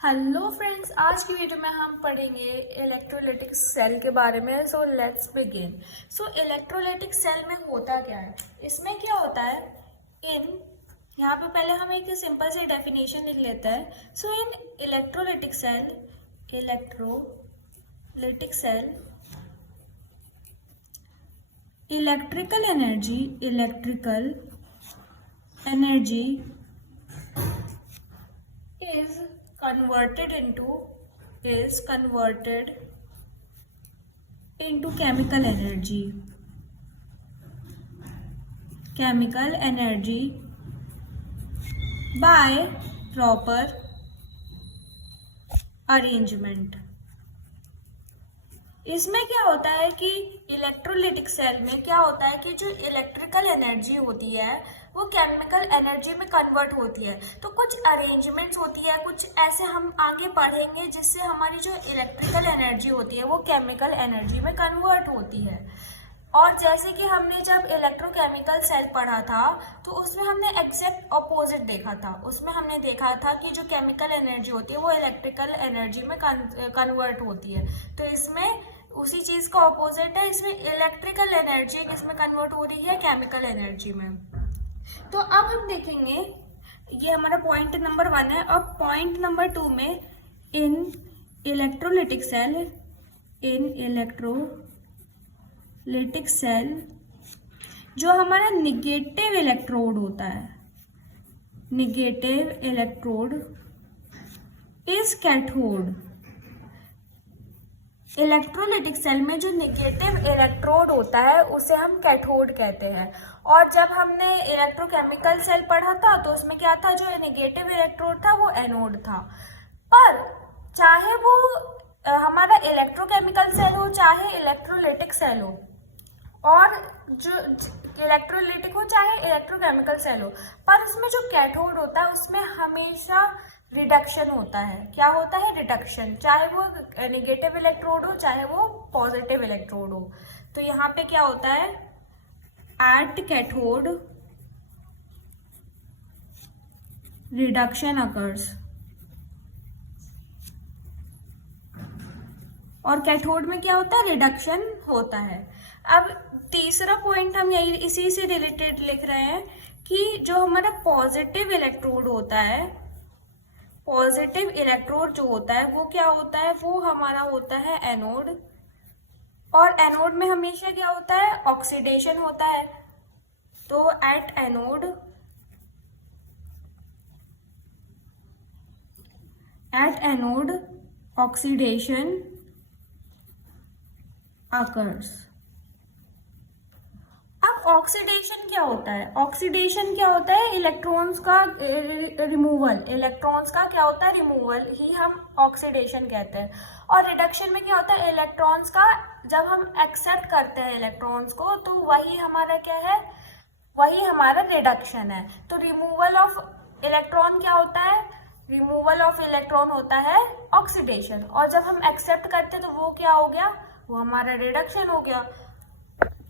Hello friends, आज की video में हम पढ़ेंगे इलेक्ट्रोलाइटिक सेल के बारे में। So let's begin. So electrolytic cell में होता क्या है, इसमें क्या होता है। यहाँ पे पहले हम एक सिंपल सी डेफिनेशन लिख लेते हैं। So in electrolytic cell electrical energy is converted into chemical energy by proper arrangement। इसमें क्या होता है कि इलेक्ट्रोलाइटिक सेल में क्या होता है कि जो इलेक्ट्रिकल एनर्जी होती है वो केमिकल एनर्जी में कन्वर्ट होती है। तो कुछ अरेंजमेंट्स होती है, कुछ ऐसे हम आगे पढ़ेंगे जिससे हमारी जो इलेक्ट्रिकल एनर्जी होती है वो केमिकल एनर्जी में कन्वर्ट होती है। और जैसे कि हमने जब इलेक्ट्रोकेमिकल सेल पढ़ा था तो उसमें हमने एग्जैक्ट ऑपोजिट देखा था। उसमें हमने देखा था कि जो केमिकल एनर्जी होती है वो इलेक्ट्रिकल एनर्जी में कन्वर्ट होती है। तो इसमें उसी चीज का ऑपोजिट है, इसमें इलेक्ट्रिकल एनर्जी किसमें कन्वर्ट हो रही है, केमिकल एनर्जी में। तो अब हम देखेंगे, ये हमारा पॉइंट नंबर 1 है। अब पॉइंट नंबर 2 में इन इलेक्ट्रोलाइटिक सेल जो हमारा निगेटिव इलेक्ट्रोड होता है, negative electrode is cathode. Electrolytic cell में जो निगेटिव इलेक्ट्रोड होता है उसे हम कैथोड कहते हैं। और जब हमने इलेक्ट्रोकेमिकल सेल पढ़ा था तो उसमें क्या था, जो निगेटिव इलेक्ट्रोड था वो एनोड था। पर चाहे वो हमारा इलेक्ट्रोकेमिकल सेल हो चाहे इलेक्ट्रोलाइटिक सेल हो, और जो इलेक्ट्रोलाइटिक हो चाहे इलेक्ट्रोकेमिकल सेल हो, पर इसमें जो कैथोड होता है उसमें हमेशा रिडक्शन होता है। क्या होता है, रिडक्शन, चाहे वो नेगेटिव इलेक्ट्रोड हो चाहे वो पॉजिटिव इलेक्ट्रोड हो। तो यहाँ पे क्या होता है, एट कैथोड रिडक्शन अकर्स, और कैथोड में क्या होता है, रिडक्शन होता है। अब तीसरा पॉइंट हम यही इसी से रिलेटेड लिख रहे हैं कि जो हमारा पॉजिटिव इलेक्ट्रोड होता है, पॉजिटिव इलेक्ट्रोड जो होता है वो क्या होता है, वो हमारा होता है एनोड। और एनोड में हमेशा क्या होता है, ऑक्सीडेशन होता है। तो एट एनोड ऑक्सीडेशन अकर्स। अब ऑक्सीडेशन क्या होता है, ऑक्सीडेशन क्या होता है, इलेक्ट्रॉन्स का रिमूवल, इलेक्ट्रॉन्स का क्या होता है, रिमूवल ही हम ऑक्सीडेशन कहते हैं। और रिडक्शन में क्या होता है, इलेक्ट्रॉन्स का जब हम एक्सेप्ट करते हैं इलेक्ट्रॉन्स को तो वही हमारा क्या है, वही हमारा रिडक्शन है। तो रिमूवल ऑफ इलेक्ट्रॉन क्या होता है, रिमूवल ऑफ इलेक्ट्रॉन होता है ऑक्सीडेशन। और जब हम एक्सेप्ट करते हैं तो वो क्या हो गया, वो हमारा रिडक्शन हो गया।